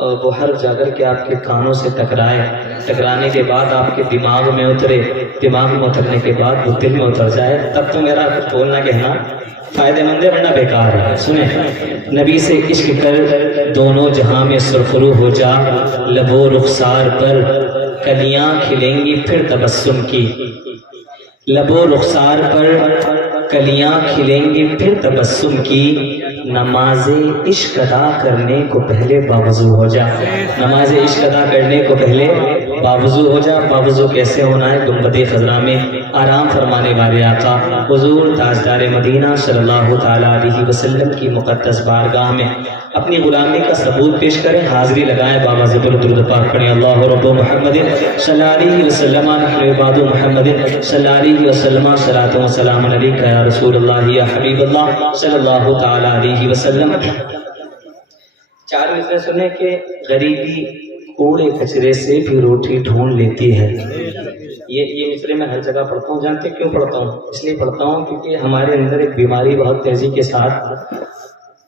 وہ حرف جا کر کے آپ کے کانوں سے ٹکرائے، ٹکرانے کے بعد آپ کے دماغ میں اترے، دماغ میں اترنے کے بعد وہ دل میں اتر جائے، تب تو میرا کچھ بولنا کہنا فائدہ مند ہے ورنہ بیکار ہے۔ سنیں، نبی سے عشق کر دونوں جہاں میں سرخرو ہو جا، لب و رخسار پر کلیاں کھلیں گی پھر تبسم کی، لب و رخسار پر کلیاں کھلیں گی پھر تبسم کی، نماز عشق ادا کرنے کو پہلے باوضو ہو جا، نماز عشق ادا کرنے کو پہلے باوضو ہو جا۔ باوضو کیسے ہونا ہے؟ گنبد خضرا میں آرام فرمانے والے آقا حضور تاجدار مدینہ صلی اللہ تعالیٰ علیہ وسلم کی مقدس بارگاہ میں اپنی غلامی کا ثبوت پیش کریں، حاضری لگائیں، بابا زبر درود پاک پڑھیں، اللہ رب محمد صلی اللہ علیہ وسلم، نحن عباد محمد صلی اللہ علیہ وسلم، صلاۃ و سلام علیک یا رسول اللہ یا حبیب اللہ صلی اللہ تعالیٰ علیہ وسلم۔ چار مصرے سنیں کہ غریبی کوڑے کچرے سے بھی روٹی ڈھونڈ لیتی ہے۔ یہ مصرے میں ہر جگہ پڑھتا ہوں، جانتے کیوں پڑھتا ہوں؟ اس لیے پڑھتا ہوں کیونکہ ہمارے اندر ایک بیماری بہت تیزی کے ساتھ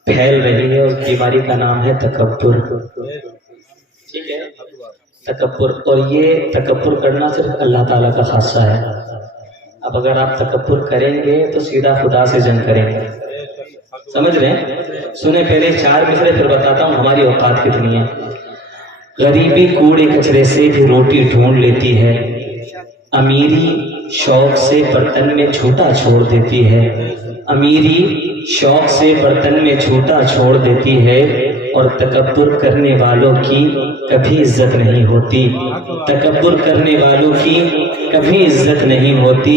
پھیل رہی ہے، اس بیماری کا نام ہے تکبر۔ ٹھیک ہے، تکبر، اور یہ تکبر کرنا صرف اللہ تعالیٰ کا خاصہ ہے۔ اب اگر آپ تکبر کریں گے تو سیدھا خدا سے جنگ کریں گے، سمجھ رہے ہیں؟ سنیں پہلے چار مصرے پھر بتاتا ہوں ہماری اوقات کتنی ہے۔ غریبی کوڑے کچرے سے بھی روٹی ڈھونڈ لیتی ہے، امیری شوق سے برتن میں جھوٹا چھوڑ دیتی ہے، امیری شوق سے برتن میں جھوٹا چھوڑ دیتی ہے، اور تکبر کرنے والوں کی کبھی عزت نہیں ہوتی، تکبر کرنے والوں کی کبھی عزت نہیں ہوتی،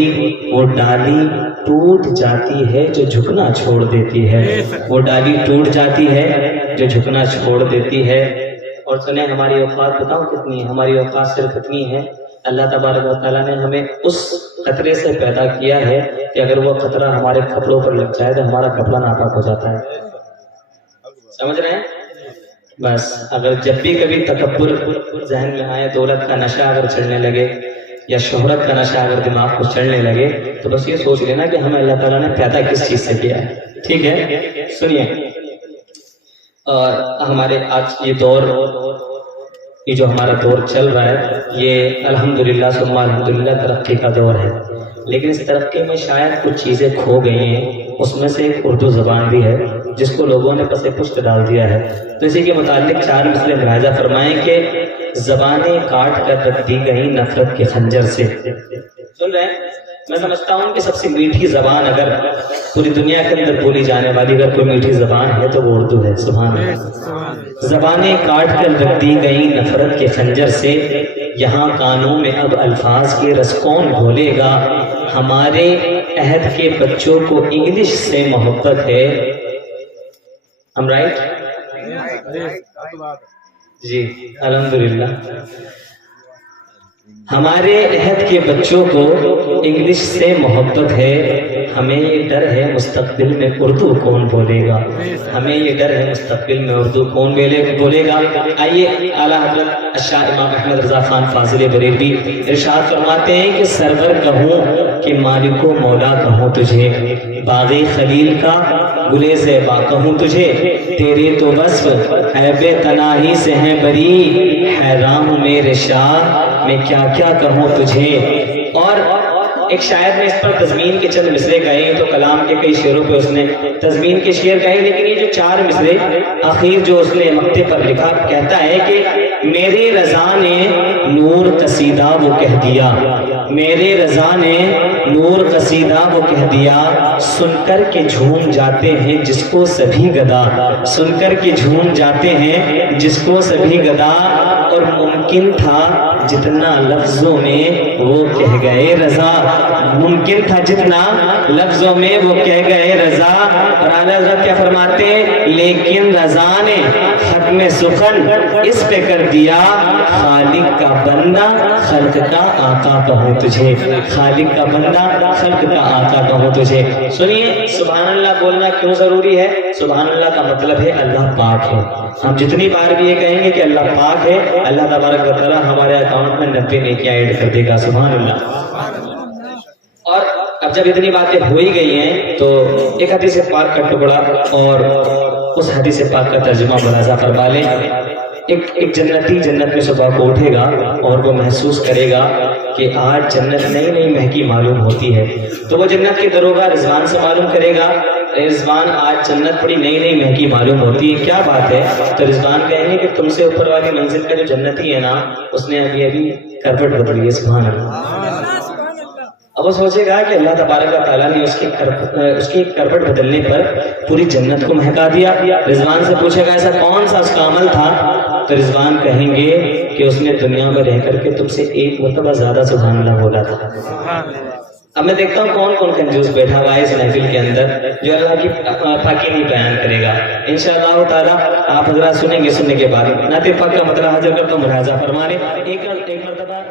وہ ڈالی ٹوٹ جاتی ہے جو جھکنا چھوڑ دیتی ہے، وہ ڈالی ٹوٹ جاتی ہے جو جھکنا چھوڑ دیتی ہے۔ اور سنیں ہماری اوقات بتاؤ کتنی ہے؟ ہماری اوقات صرف اتنی ہے، اللہ تبارک و تعالیٰ نے ہمیں اس خطرے سے پیدا کیا ہے کہ اگر وہ خطرہ ہمارے کپڑوں پر لگ جائے تو ہمارا کپڑا ناپاک ہو جاتا ہے، سمجھ رہے ہیں؟ بس اگر جب بھی کبھی تکبر ذہن میں آئے، دولت کا نشہ اگر چڑھنے لگے یا شہرت کا نشہ اگر دماغ کو چڑھنے لگے، تو بس یہ سوچ لینا کہ ہمیں اللہ تعالیٰ نے پیدا کس چیز سے کیا ہے۔ ٹھیک ہے، سنیے، اور ہمارے آج یہ دور، یہ جو ہمارا دور چل رہا ہے، یہ الحمدللہ ثم الحمدللہ ترقی کا دور ہے، لیکن اس ترقی میں شاید کچھ چیزیں کھو گئی ہیں۔ اس میں سے ایک اردو زبان بھی ہے جس کو لوگوں نے پس پشت ڈال دیا ہے۔ تو اسی کے متعلق چار مصرے ملاحظہ فرمائیں کہ زبانیں کاٹ کر رکھ دی گئی نفرت کے خنجر سے۔ سن رہے ہیں؟ میں سمجھتا ہوں کہ سب سے میٹھی زبان اگر پوری دنیا کے اندر بولی جانے والی اگر کوئی میٹھی زبان ہے تو وہ اردو ہے۔ سبحان اللہ۔ زبانیں کاٹ کر رکھ دی گئی نفرت کے خنجر سے، یہاں کانوں میں اب الفاظ کے رس کون گھولے گا، ہمارے عہد کے بچوں کو انگلش سے محبت ہے۔ ہم رائٹ؟ جی الحمدللہ۔ ہمارے عہد کے بچوں کو انگلش سے محبت ہے، ہمیں یہ ڈر ہے مستقبل میں اردو کون بولے گا، ہمیں یہ ڈر ہے مستقبل میں اردو کون بولے گا۔ آئیے اعلیٰ حضرت شاہ امام احمد رضا خان فاضل بریلوی ارشاد فرماتے ہیں کہ سرور کہوں کہ مالک و مولا کہوں تجھے، باغ خلیل کا گلے زیبا کہوں تجھے، تیرے تو وصف عیب تناہی سے ہیں بری، حیران ہوں میرے شاہ میں کیا کیا کہوں تجھے۔ اور ایک شاعر نے اس پر تضمین کے چند مصرے کہے، تو کلام کے کئی شعروں پہ اس نے تضمین کے شعر کہے، لیکن یہ جو چار مصرے اخیر جو اس نے مقطع پر لکھا، کہتا ہے کہ میرے رضا نے نور قصیدہ وہ کہہ دیا، میرے رضا نے نور قصیدہ وہ کہہ دیا، سن کر کے جھوم جاتے ہیں جس کو سبھی گدا، سن کر کے جھوم جاتے ہیں جس کو سبھی گدا، اور ممکن تھا جتنا لفظوں میں وہ کہہ گئے رضا، ممکن تھا جتنا لفظوں میں وہ کہہ گئے رضا۔ اور اعلیٰ حضرت کیا فرماتے ہیں، لیکن رضا نے ختم سخن اس پہ کر دیا، خالق کا بندہ خلق کا آقا کہوں تجھے، خالق کا بندہ خلق کا آقا کہوں تجھے۔ سنیے، سبحان اللہ بولنا کیوں ضروری ہے؟ سبحان اللہ کا مطلب ہے اللہ پاک ہے۔ ہم جتنی بار بھی یہ کہیں گے کہ اللہ پاک ہے، اللہ تبارک و تعالیٰ ہمارے اکاؤنٹ میں 90 نیکیاں ایڈ کر دے گا۔ سبحان اللہ۔ اور اب جب اتنی باتیں ہو ہی گئی ہیں تو ایک حدیث پاک کا ٹکڑا اور اس حدیث پاک کا ترجمہ ملاحظہ فرما لیں۔ ایک جنتی جنت میں صبح کو اٹھے گا اور وہ محسوس کرے گا کہ آج جنت نئی نئی مہکی معلوم ہوتی ہے، تو وہ جنت کے دروگا رضوان سے معلوم کرے گا رضوان آج جنت بڑی نئی نئی مہکی معلوم ہوتی ہے، کیا بات ہے؟ تو رضوان کہیں گے کہ تم سے اوپر والی منزل کا جو جنتی ہے نا اس نے ابھی کروٹ بدلی ہے، سبحان اللہ۔ اب وہ سوچے گا کہ اللہ تبارک و تعالیٰ نے اس کی کروٹ بدلنے پر پوری جنت کو مہکا دیا۔ رضوان سے پوچھے گا ایسا کون سا اس کا عمل تھا؟ تو رضوان کہیں گے کہ اس نے دنیا میں رہ کر کے تم سے ایک مرتبہ زیادہ سبحان اللہ بولا تھا۔ اب میں دیکھتا ہوں کون کون کنجوس بیٹھا ہوا ہے اس محفل کے اندر جو اللہ کی پاکی نہیں بیان کرے گا۔ انشاءاللہ تعالیٰ آپ حضرات سنیں گے، سننے کے بعد نعت پاک کا مطلب حاضر کرتا ہوں، ملاحظہ فرمانے ایک مرتبہ